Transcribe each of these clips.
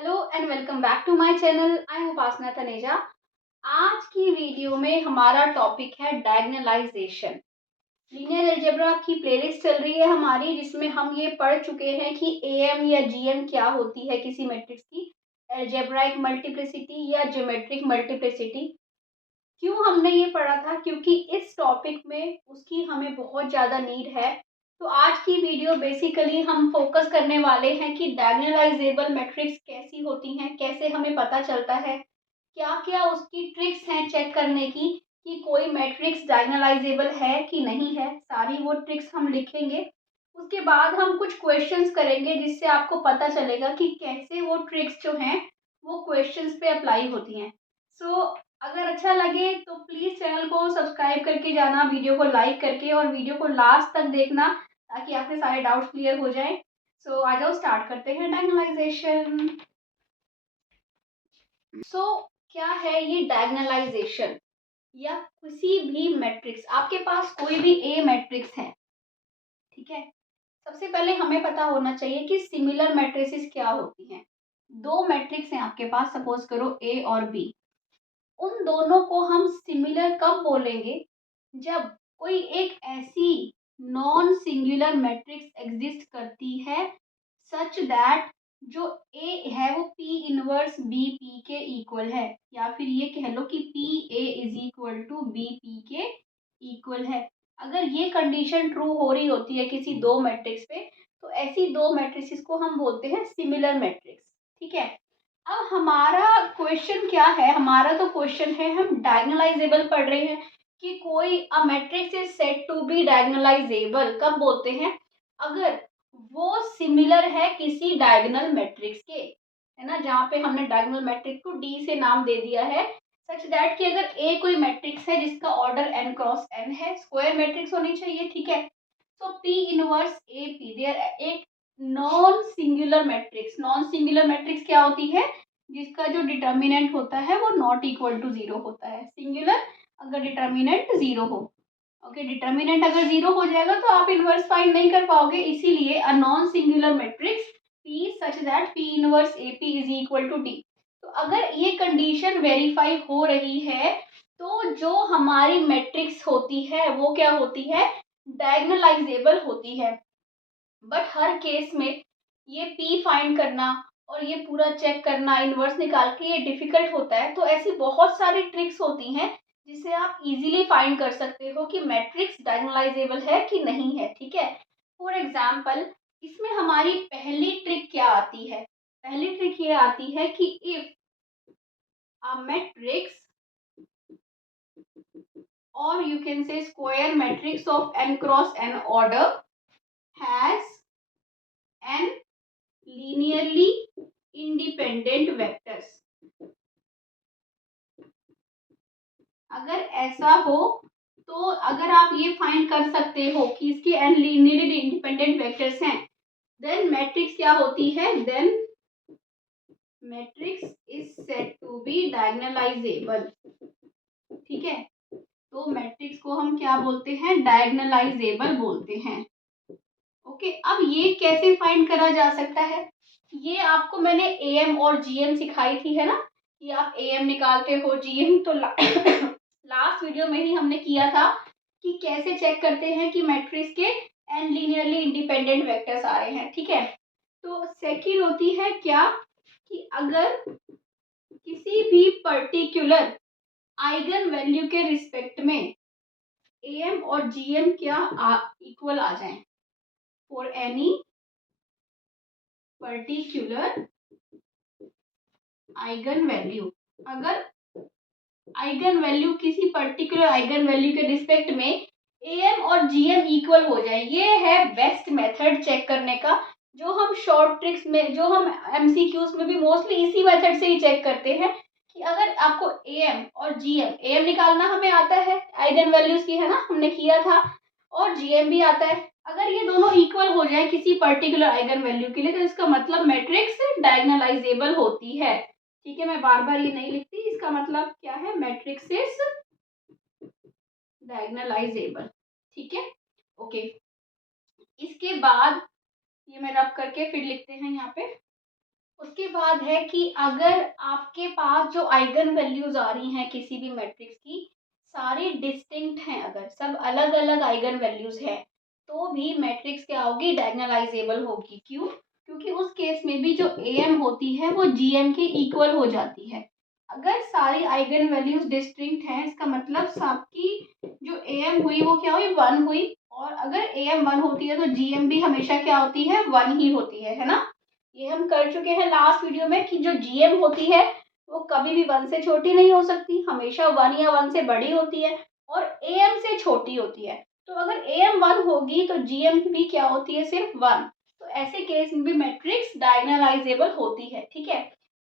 Hello and welcome back to my channel. I am Upasana Taneja. आज की video में हमारा टॉपिक है डायगोनलाइजेशन। लीनियर अलजेब्रा की प्लेलिस्ट चल रही है हमारी, जिसमें हम ये पढ़ चुके हैं कि एएम या जीएम क्या होती है किसी मैट्रिक्स की, अलजेब्राइक मल्टीप्लिसिटी या ज्योमेट्रिक मल्टीप्लिसिटी। क्यों हमने ये पढ़ा था? क्योंकि इस टॉपिक में उसकी हमें बहुत ज़्यादा नीड है। तो आज की वीडियो बेसिकली हम फोकस करने वाले हैं कि डायगोनलाइजेबल मैट्रिक्स कैसी होती हैं, कैसे हमें पता चलता है, क्या क्या उसकी ट्रिक्स हैं चेक करने की कि कोई मैट्रिक्स डायगोनलाइजेबल है कि नहीं है। सारी वो ट्रिक्स हम लिखेंगे। उसके बाद हम कुछ क्वेश्चंस करेंगे जिससे आपको पता चलेगा कि कैसे वो ट्रिक्स जो हैं वो क्वेश्चंस पे अप्लाई होती हैं। सो अगर अच्छा लगे तो प्लीज़ चैनल को सब्सक्राइब करके जाना, वीडियो को लाइक करके, और वीडियो को लास्ट तक देखना ताकि आपके सारे डाउट्स क्लियर हो जाएं। सो आ जाओ, स्टार्ट करते हैं डायगोनलाइजेशन। सो क्या है ये डायगोनलाइजेशन? या किसी भी मैट्रिक्स, आपके पास कोई भी ए मैट्रिक्स है, ठीक है। सबसे पहले हमें पता होना चाहिए कि सिमिलर मैट्रिसेस क्या होती हैं। दो मैट्रिक्स हैं आपके पास, सपोज करो ए और बी। उन दोनों को हम सिमिलर कब बोलेंगे? जब कोई एक ऐसी नॉन सिंगुलर मैट्रिक्स एग्जिस्ट करती है सच दैट जो ए है वो पी इनवर्स बी पी के इक्वल है, या फिर ये कह लो कि P A is equal to B P के इक्वल है। अगर ये कंडीशन ट्रू हो रही होती है किसी दो मैट्रिक्स पे, तो ऐसी दो मैट्रिक्स को हम बोलते हैं सिमिलर मैट्रिक्स, ठीक है। अब हमारा क्वेश्चन क्या है? हमारा तो क्वेश्चन है, हम डायगोनलाइजेबल पढ़ रहे हैं कि कोई a matrix is said to be diagonalizable कब बोलते हैं? अगर वो सिमिलर है किसी डायगोनल मैट्रिक्स के, है ना, जहाँ पे हमने डायगोनल मैट्रिक्स को डी से नाम दे दिया है, सच दैट कि अगर ए कोई मैट्रिक्स है जिसका ऑर्डर n क्रॉस n है, स्क्वायर मैट्रिक्स होनी चाहिए, ठीक है। तो P inverse A P there एक non singular matrix. Non singular matrix क्या होती है? जिसका जो डिटर्मिनेंट होता है वो नॉट इक्वल टू जीरो होता है। सिंगुलर अगर डिटर्मिनेंट जीरो हो, ओके, डिटर्मिनेंट अगर जीरो हो जाएगा तो आप इनवर्स फाइंड नहीं कर पाओगे। इसीलिए a non singular matrix P such that P inverse A P is equal to D. तो अगर ये कंडीशन वेरीफाई हो रही है तो जो हमारी मैट्रिक्स होती है वो क्या होती है? डायगोनलाइजेबल होती है। बट हर केस में ये पी फाइंड करना और ये पूरा चेक करना, इनवर्स निकाल के, ये डिफिकल्ट होता है। तो ऐसी बहुत सारी ट्रिक्स होती हैं जिससे आप इजीली फाइंड कर सकते हो कि मैट्रिक्स डायगोनलाइजेबल है कि नहीं है, ठीक है। फॉर एग्जाम्पल, इसमें हमारी पहली ट्रिक क्या आती है? पहली ट्रिक ये आती है कि इफ अ मैट्रिक्स, और you can say square matrix of n cross n order has n linearly independent vectors। अगर ऐसा हो तो अगर आप ये फाइंड कर सकते हो कि इसके n linearly independent vectors हैं, देन मैट्रिक्स क्या होती है? Then matrix is said to be diagonalizable, ठीक है। तो मैट्रिक्स को हम क्या बोलते हैं? डायगोनलाइजेबल बोलते हैं। ओके, अब ये कैसे फाइंड करा जा सकता है? ये आपको मैंने एएम और जीएम सिखाई थी, है ना, कि आप एएम निकालते हो, जीएम तो लास्ट वीडियो में ही हमने किया था कि कैसे चेक करते हैं कि मैट्रिक्स के एन लीनियरली इंडिपेंडेंट वेक्टर्स आ रहे हैं, ठीक है। तो सेकंड होती है क्या कि अगर किसी भी पर्टिकुलर आइगन वैल्यू के रिस्पेक्ट में एएम और जीएम क्या इक्वल आ जाएं for any particular eigen value. अगर आइगन वैल्यू किसी पर्टिकुलर आइगन वैल्यू के रिस्पेक्ट में एएम और जीएम इक्वल हो जाए, ये है बेस्ट मेथड चेक करने का। जो हम शॉर्ट ट्रिक्स में, जो हम एमसीक्यूज में भी मोस्टली इसी मेथड से ही चेक करते हैं कि अगर आपको एएम और जीएम, एएम निकालना हमें आता है आइगन वैल्यूज की, है ना, हमने किया था, और जीएम भी आता है। अगर ये दोनों इक्वल हो जाए किसी पर्टिकुलर आइगन वैल्यू के लिए, तो इसका मतलब मैट्रिक्स डायगोनलाइजेबल होती है, ठीक है। मैं बार बार ये नहीं लिखती, इसका मतलब क्या है? मैट्रिक्स इज डायगोनलाइजेबल, ठीक है। ओके, इसके बाद ये मैं रब करके फिर लिखते हैं यहाँ पे। उसके बाद है कि अगर आपके पास जो आइगन वैल्यूज आ रही हैं किसी भी मैट्रिक्स की, सारी डिस्टिंक्ट हैं, अगर सब अलग अलग आइगन वैल्यूज है, तो भी मैट्रिक्स क्या होगी, डायगोनलाइजेबल होगी। क्यों? क्योंकि उस केस में भी जो एम होती है वो जीएम के इक्वल हो जाती है। अगर सारी आइगन वैल्यूज डिस्टिंक्ट हैं, इसका मतलब सबकी जो एम हुई वो क्या हुई, वन हुई। और अगर एम वन होती है तो जीएम भी हमेशा क्या होती है, वन ही होती है ना। ये हम कर चुके हैं लास्ट वीडियो में कि जो जीएम होती है वो कभी भी वन से छोटी नहीं हो सकती, हमेशा वन या वन से बड़ी होती है, और एएम से छोटी होती है। तो अगर एएम वन होगी तो जीएम भी क्या होती है, सिर्फ वन। तो ऐसे केस में भी मैट्रिक्स डायगोनलाइजेबल होती है। ठीक है,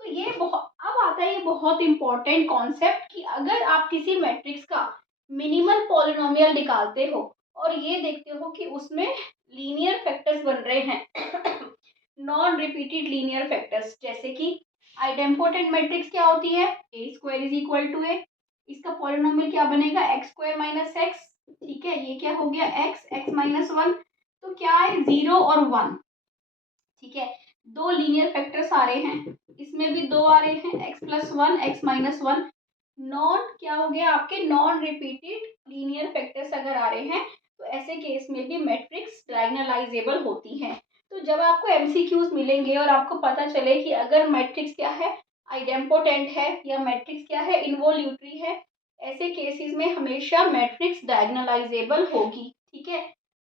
तो ये बहुत, अब आता है ये बहुत इंपॉर्टेंट कॉन्सेप्ट कि अगर आप किसी मैट्रिक्स का मिनिमल पॉलिनोमियल निकालते हो और ये देखते हो कि उसमें लीनियर फैक्टर्स बन रहे हैं नॉन रिपीटेड लीनियर फैक्टर्स, जैसे कि आइडेम्पोटेंट मैट्रिक्स क्या होती है, ए स्क्वायर इज इक्वल टू ए, इसका पॉलिनोमियल क्या बनेगा, एक्स स्क्वायर माइनस एक्स। ठीक है, ये क्या हो गया, एक्स, एक्स माइनस वन, तो क्या है, जीरो और वन। ठीक है, दो लीनियर फैक्टर्स आ रहे हैं, इसमें भी दो आ रहे हैं, x plus one, x minus one. Non क्या हो गया, आपके नॉन रिपीटेड लीनियर फैक्टर्स अगर आ रहे हैं तो ऐसे केस में भी मैट्रिक्स डायगोनलाइजेबल होती है। तो जब आपको एमसीक्यूज मिलेंगे और आपको पता चले कि अगर मैट्रिक्स क्या है, आइडेम्पोटेंट है, या मैट्रिक्स क्या है, इनवोल्यूटरी है, ऐसे केसेस में हमेशा मैट्रिक्स डायगोनलाइजेबल होगी। ठीक है,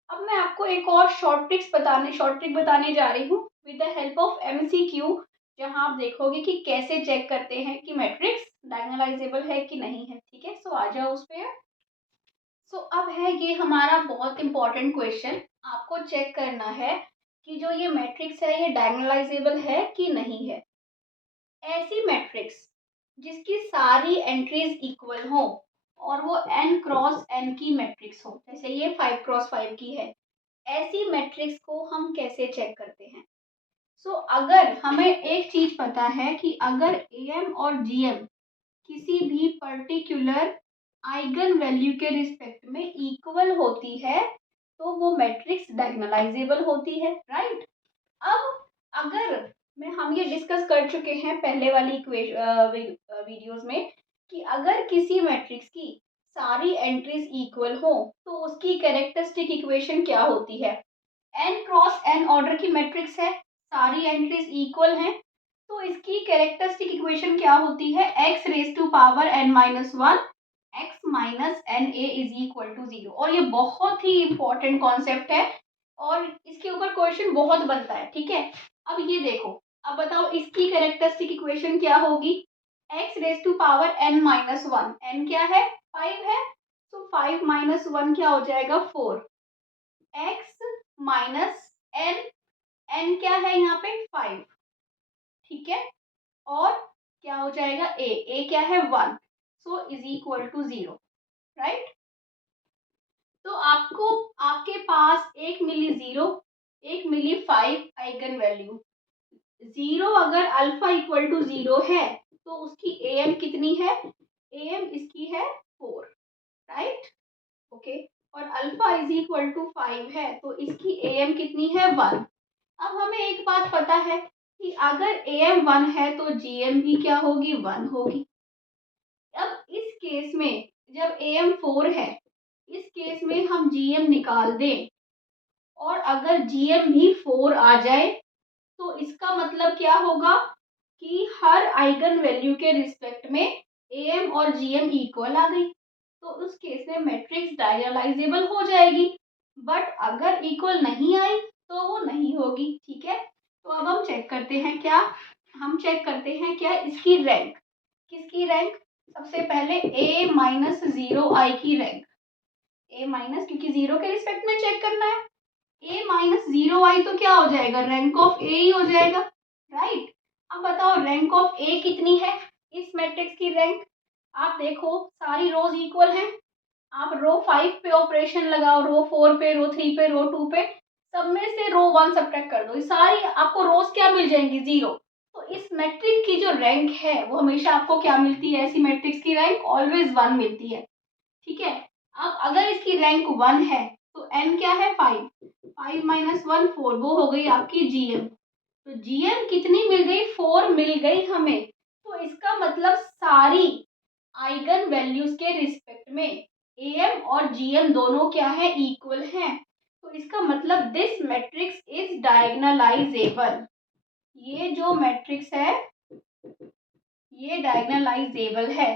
अब मैं आपको एक और शॉर्ट ट्रिक बताने जा रही हूँ with the help of MCQ, जहाँ आप देखोगे कि कैसे चेक करते हैं कि मैट्रिक्स डायगोनलाइजेबल है कि नहीं है। ठीक है, सो आ जाओ उस पे। सो अब है ये हमारा बहुत इंपॉर्टेंट क्वेश्चन, आपको चेक करना है कि जो ये मैट्रिक्स है ये डायगोनलाइजेबल है कि नहीं है। ऐसी मैट्रिक्स जिसकी सारी एंट्रीज इक्वल हो और वो n क्रॉस n की मैट्रिक्स हो, जैसे ये 5 क्रॉस 5 की है, ऐसी मैट्रिक्स को हम कैसे चेक करते हैं। अगर हमें एक चीज पता है कि अगर एम और जीएम किसी भी पर्टिकुलर आइगन वैल्यू के रिस्पेक्ट में इक्वल होती है तो वो मैट्रिक्स डायगोनलाइजेबल होती है, राइट। अब अगर हम ये डिस्कस कर चुके हैं पहले वाली वीडियोस में कि अगर किसी मैट्रिक्स की सारी एंट्रीज इक्वल हो तो उसकी कैरेक्टरिस्टिक इक्वेशन क्या होती है। n क्रॉस n ऑर्डर की मैट्रिक्स है, सारी एंट्रीज इक्वल हैं, तो इसकी कैरेक्टरिस्टिक इक्वेशन क्या होती है, x raise to power n minus one, x minus N A is equal to zero. और ये बहुत ही इंपॉर्टेंट कॉन्सेप्ट है और इसके ऊपर क्वेश्चन बहुत बनता है। ठीक है, अब ये देखो, अब बताओ इसकी कैरेक्टरिस्टिक इक्वेशन क्या होगी, x raise to power n minus one, n क्या है, 5 है, तो 5 माइनस वन क्या हो जाएगा, 4, x माइनस n, n क्या है यहाँ पे, 5। ठीक है, और क्या हो जाएगा, a क्या है, 1, so is equal to zero, right. तो आपको, आपके पास एक मिली जीरो, एक मिली 5 आइगन वैल्यू, जीरो अगर अल्फा इक्वल टू जीरो है तो उसकी एम कितनी है, एम इसकी है 4, राइट, ओके। और अल्फा इज इक्वल टू 5 है तो इसकी एम कितनी है, 1। अब हमें एक बात पता है कि अगर एम 1 है तो जीएम भी क्या होगी, 1 होगी। अब इस केस में जब एम 4 है, इस केस में हम जीएम निकाल दें और अगर जीएम भी 4 आ जाए तो इसका मतलब क्या होगा कि हर आइगन वैल्यू के रिस्पेक्ट में एम और जीएम इक्वल आ गई, तो उस केस में मैट्रिक्स डायगोनलाइजेबल हो जाएगी। बट अगर इक्वल नहीं आई तो वो नहीं होगी। ठीक है, तो अब हम चेक करते हैं क्या, हम चेक करते हैं क्या इसकी रैंक, किसकी रैंक, सबसे पहले a माइनस जीरो आई की रैंक, a माइनस, क्योंकि जीरो के रिस्पेक्ट में चेक करना है, a माइनस जीरो आई तो क्या हो जाएगा, रैंक ऑफ a ही हो जाएगा, राइट। अब बताओ रैंक ऑफ a कितनी है, इस मैट्रिक्स की रैंक, आप देखो सारी रोज इक्वल हैं, आप रो 5 पे ऑपरेशन लगाओ, रो 4 पे, रो 3 पे, रो 2 पे, सब में से रो 1 सब्ट्रैक्ट कर दो, सारी आपको रोज क्या मिल जाएंगी, जीरो। तो इस मैट्रिक्स की जो रैंक है वो हमेशा आपको क्या मिलती है, ऐसी मैट्रिक्स की रैंक ऑलवेज 1 मिलती है। ठीक है, अब अगर इसकी रैंक 1 है तो n क्या है, 5, 5 माइनस वन 4, वो हो गई आपकी जीएम। तो GM कितनी मिल गई, 4 मिल गई हमें। तो इसका मतलब सारी आइगन वैल्यूज के रिस्पेक्ट में AM और GM दोनों क्या है, इक्वल हैं। तो इसका मतलब दिस मैट्रिक्स इज डायगोनलाइजेबल। ये जो मैट्रिक्स है ये डायगोनलाइजेबल है।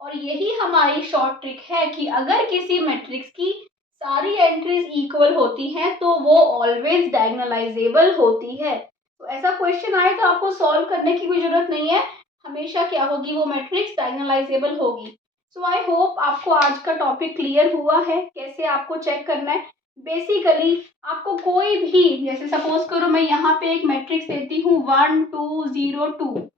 और यही हमारी शॉर्ट ट्रिक है कि अगर किसी मैट्रिक्स की सारी एंट्रीज इक्वल होती हैं तो वो ऑलवेज डायगोनलाइजेबल होती है। तो ऐसा क्वेश्चन आए तो आपको सॉल्व करने की कोई जरूरत नहीं है, हमेशा क्या होगी, वो मैट्रिक्स डायगोनलाइजेबल होगी। सो आई होप आपको आज का टॉपिक क्लियर हुआ है, कैसे आपको चेक करना है। बेसिकली आपको कोई भी, जैसे सपोज करो मैं यहाँ पे एक मैट्रिक्स देती हूँ 1 2 0 2,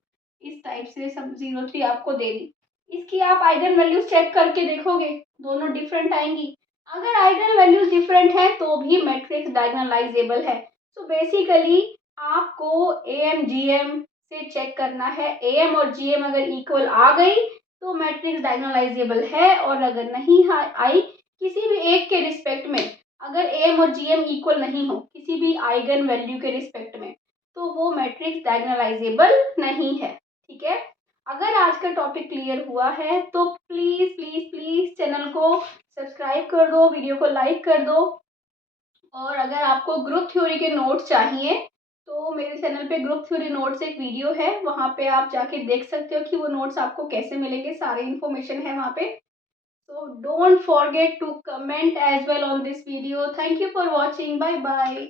इस टाइप से सब 0 3 आपको दे दी, इसकी आप आइगन वैल्यूज चेक करके देखोगे दोनों डिफरेंट आएंगी। अगर आइगन वैल्यूज डिफरेंट है तो भी मैट्रिक्स डायगोनलाइजेबल है। सो बेसिकली आपको AM GM से चेक करना है, AM और GM अगर इक्वल आ गई तो मैट्रिक्स डायगोनलाइजेबल है, और अगर नहीं आई किसी भी एक के रिस्पेक्ट में, अगर AM और GM इक्वल नहीं हो किसी भी आइगन वैल्यू के रिस्पेक्ट में, तो वो मैट्रिक्स डायगोनलाइजेबल नहीं है। ठीक है, अगर आज का टॉपिक क्लियर हुआ है तो प्लीज प्लीज प्लीज चैनल को सब्सक्राइब कर दो, वीडियो को लाइक कर दो। और अगर आपको ग्रुप थ्योरी के नोट्स चाहिए तो मेरे चैनल पे ग्रुप थ्योरी नोट्स एक वीडियो है, वहां पे आप जाके देख सकते हो कि वो नोट्स आपको कैसे मिलेंगे, सारे इन्फॉर्मेशन है वहां पे। So don't forget to comment as well on this video. Thank you for watching. Bye bye.